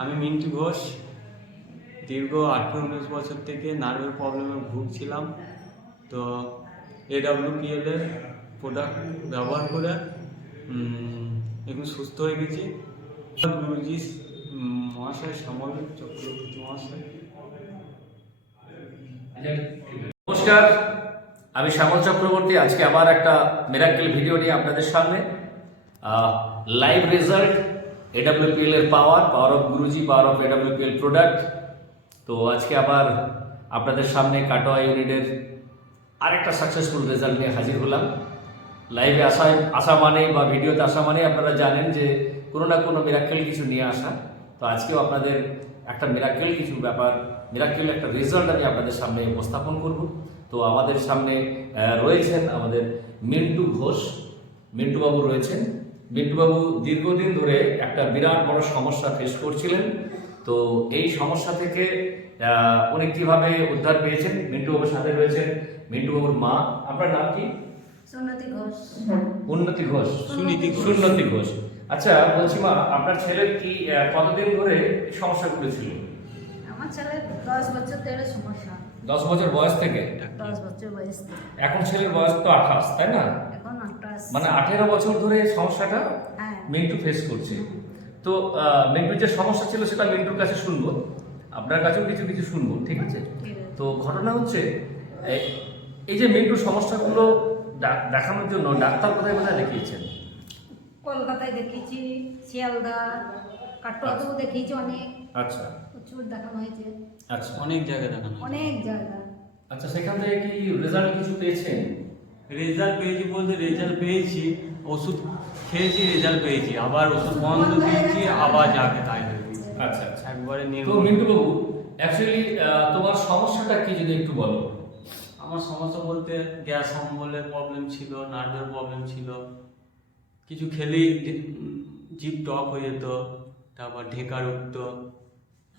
আমি মিন্টু ঘোষ, দীর্ঘ আঠেরো উনিশ বছর থেকে নার্ভের প্রবলেমে ভুগছিলাম। তো এডাব্লিউপিএল এর প্রোডাক্ট ব্যবহার করে এখন সুস্থ হয়ে গেছি। গুরুজি মহাশয়, শ্যামল চক্রবর্তী মহাশয়। নমস্কার, আমি শ্যামল চক্রবর্তী। আজকে আবার একটা মেরাকেল ভিডিও নিয়ে আপনাদের সামনে। লাইভ রেজাল্ট এডাব্লিউপিএল এর power power of Guruji power of AWPL product তো আজকে আবার আপনাদের সামনে কাটোয়া ইউনিটের আরেকটা সাকসেসফুল রেজাল্ট নিয়ে হাজির হলাম। লাইভে আসা আসা মানেই বা ভিডিওতে আসা মানেই আপনারা জানেন যে কোনো না কোনো মিরাক্কেল কিছু নিয়ে আসা। তো আজকেও আপনাদের একটা মিরাক্কেল কিছু ব্যাপার মিরাক্কেল একটা রেজাল্ট আমি আপনাদের সামনে উপস্থাপন করব। তো আমাদের সামনে রয়েছেন আমাদের মিন্টু ঘোষ। মিন্টু বাবু রয়েছেন। মিন্টু বাবু দীর্ঘদিন ধরে একটা বিরাট বড় সমস্যা ফেস করছিলেন। তো এই সমস্যা থেকে উনি কীভাবে উদ্ধার পেয়েছেন? মিন্টুবাবুর সাথে রয়েছেন মিন্টুবাবুর মা। আপনার নাম কি? সুন্নতি ঘোষ। উন্নতি ঘোষ। সুনীতি ঘোষ। সুন্নতি ঘোষ। আচ্ছা বলছি মা আপনার ছেলের কি কতদিন ধরে এই সমস্যাগুলো ছিল আমার ছেলে দশ বছর ধরে সমস্যা। দশ বছর বয়স থেকে? দশ বছর বয়স এখন ছেলের বয়স তো আঠাশ তাই না? মানে আঠেরো বছর ধরে এই সমস্যাটা হ্যাঁ। মিন্টু ফেস করছে। তো মিন্টুর যে সমস্যা ছিল সেটা মিন্টুর কাছে শুনব। আপনার কাছেও কিছু কিছু শুনব ঠিক আছে? তো ঘটনা হচ্ছে এই- এই যে মিন্টুর সমস্যাগুলো ডা- দেখানোর জন্য ডাক্তার কোথায় কোথায় দেখিয়েছেন? কলকাতায় দেখিয়েছি শিয়ালদা কাটোয়াতেও দেখিয়েছি অনেক। আচ্ছা। প্রচুর দেখানো হয়েছে। আচ্ছা। অনেক জায়গায় দেখানো অনেক জায়গা। আচ্ছা সেখান থেকে কি রেজাল্ট কিছু পেয়েছেন? রেজাল্ট পেয়েছি বলতে রেজাল্ট পেয়েছি ওষুধ খেয়েছি রেজাল্ট পেয়েছি। আবার ওষুধ বন্ধ দিয়েছি আবার যাকে তাই আচ্ছা আচ্ছা। একবারে তো মিন্টু বাবু অ্যাকচুয়ালি তোমার সমস্যাটা কি যদি একটু বলো? আমার সমস্যা বলতে গ্যাস অম্বলের প্রবলেম ছিল নার্ভের প্রবলেম ছিল। কিছু খেলেই জিভ টক হয়ে যেত তারপর ঢেকার উঠতো।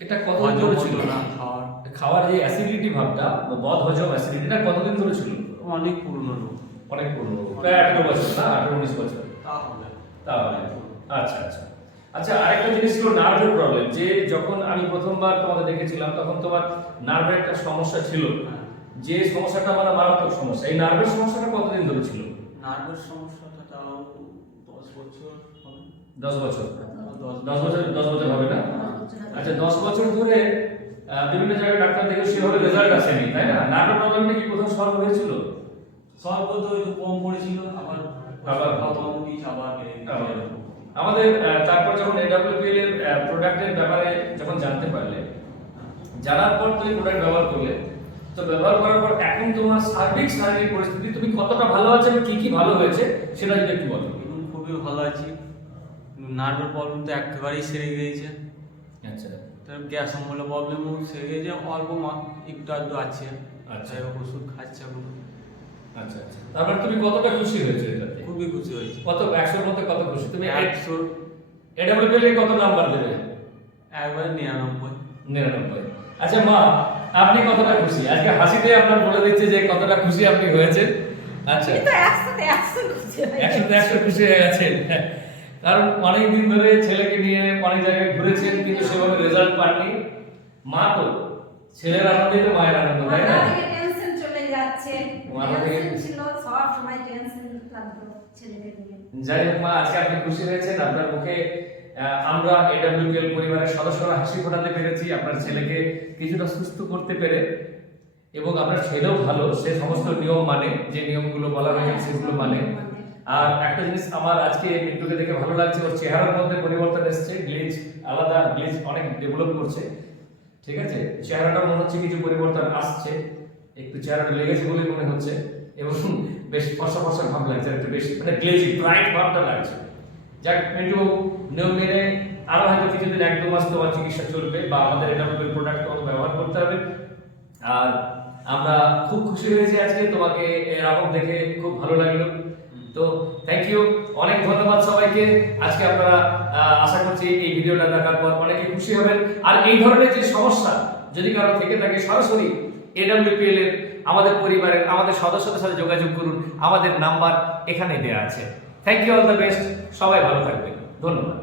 এটা কতদিন ধরে ছিল? না খাওয়ার। খাওয়ার যে অ্যাসিডিটি ভাবটা বা বদ হজম অ্যাসিডিটিটা কতদিন ধরে ছিল? অনেক পুরনো রোগ। অনেক পুরনো প্রায় আঠেরো বছর না? আঠেরো উনিশ বছর। তাহলে তাহলে আচ্ছা আচ্ছা। আচ্ছা আরেকটা জিনিস ছিল নার্ভের প্রবলেম যে যখন আমি প্রথমবার তোমাকে দেখেছিলাম তখন তোমার নার্ভের একটা সমস্যা ছিল। হ্যাঁ। যে সমস্যাটা মানে মারাত্মক সমস্যা। এই নার্ভের সমস্যাটা কতদিন ধরে ছিল? নার্ভের সমস্যাটা তাও দশ বছর দশ বছর। দশ দশ বছর দশ বছর হবে না? আচ্ছা দশ বছর ধরে আহ, বিভিন্ন জায়গায় ডাক্তার দেখে সেভাবে রেজাল্ট আসেনি তাই না? নার্ভের প্রবলেমটা কি কোথাও সলভ হয়েছিল? সর্ব তো একটু কম পড়েছিল আবার আবার খাওয়া দিয়েছি আবার। আমাদের তারপর যখন এডাব্লিউপিএল এর প্রোডাক্টের ব্যাপারে যখন জানতে পারলে জানার পর তুমি প্রোডাক্ট ব্যবহার করলে তো ব্যবহার করার পর এখন তোমার সার্বিক শারীরিক পরিস্থিতি তুমি কতটা ভালো আছো এবং কি কি ভালো হয়েছে সেটা যদি একটু বলো। খুবই ভালো আছি। নার্ভের প্রবলেম তো একেবারেই সেরে গিয়েছে। আচ্ছা। তার গ্যাস অম্বলের প্রবলেমও সেরে গিয়েছে অল্প একটু আধটু আছে। আচ্ছা। ওষুধ খাচ্ছে এখন। আচ্ছা আচ্ছা। তারপর তুমি কতটা খুশি হয়েছে এটাতে খুবই খুশি হয়েছি। কত একশোর মধ্যে কত খুশি? তুমি একশো এডাব্লিউপিএল এর কত নাম্বার দেবে? একবারে নিরানব্বই। নিরানব্বই। আচ্ছা মা আপনি কতটা খুশি? আজকে হাসিতে আপনার বলে দিচ্ছে যে কতটা খুশি আপনি হয়েছেন। আচ্ছা। একসাথে একশো খুশি হয়ে গেছি। কারণ অনেক দিন ধরে ছেলেকে নিয়ে অনেক জায়গায় ঘুরেছেন কিন্তু সেভাবে রেজাল্ট পাননি। মা তো ছেলের আনন্দে তো মায়ের আনন্দ তাই না? টেনশন চলে যাচ্ছে। ছিল সব সময় টেনশন লাগতো ছেলেকে নিয়ে। যাই হোক মা আজকে আপনি খুশি হয়েছেন। আপনার মুখে আমরা এডাব্লিউপিএল পরিবারের সদস্যরা হাসি ফোটাতে পেরেছি। আপনার ছেলেকে কিছুটা সুস্থ করতে পেরে এবং আপনার ছেলেও ভালো। সে সমস্ত নিয়ম মানে যে নিয়মগুলো বলা হয়েছে সেগুলো মানে। আর একটা জিনিস আমার আজকে মিন্টুকে দেখে ভালো লাগছে, ওর চেহারার মধ্যে পরিবর্তন এসেছে, গ্লেজ, আলাদা গ্লেজ অনেক ডেভেলপ করছে, ঠিক আছে? চেহারাটা মনে হচ্ছে কিছু পরিবর্তন আসছে, একটু চেহারাটা লেগেছে বলে মনে হচ্ছে, এবং বেশ ফসা ফসা ভাব লাগছে একটু বেশ মানে গ্লেজি ব্রাইট ভাবটা লাগছে। যাক মিন্টু নিয়ম মেনে আরও হয়তো কিছুদিন এক দু মাস তোমার চিকিৎসা চলবে, বা আমাদের এটা প্রোডাক্ট তোমাকে ব্যবহার করতে হবে। আর আমরা খুব খুশি হয়েছি আজকে, তোমাকে এরকম দেখে খুব ভালো লাগল। তো থ্যাংক ইউ অনেক ধন্যবাদ সবাইকে। আজকে আপনারা আশা করছি এই ভিডিওটা দেখার পর অনেকে খুশি হবেন। আর এই ধরনের যে সমস্যা যদি কারও থেকে থাকে, সরাসরি এডাব্লিউপিএল এর, আমাদের পরিবারের, আমাদের সদস্যদের সাথে যোগাযোগ করুন। আমাদের নাম্বার এখানে দেওয়া আছে। Thank you all the best সবাই ভালো থাকবেন। ধন্যবাদ।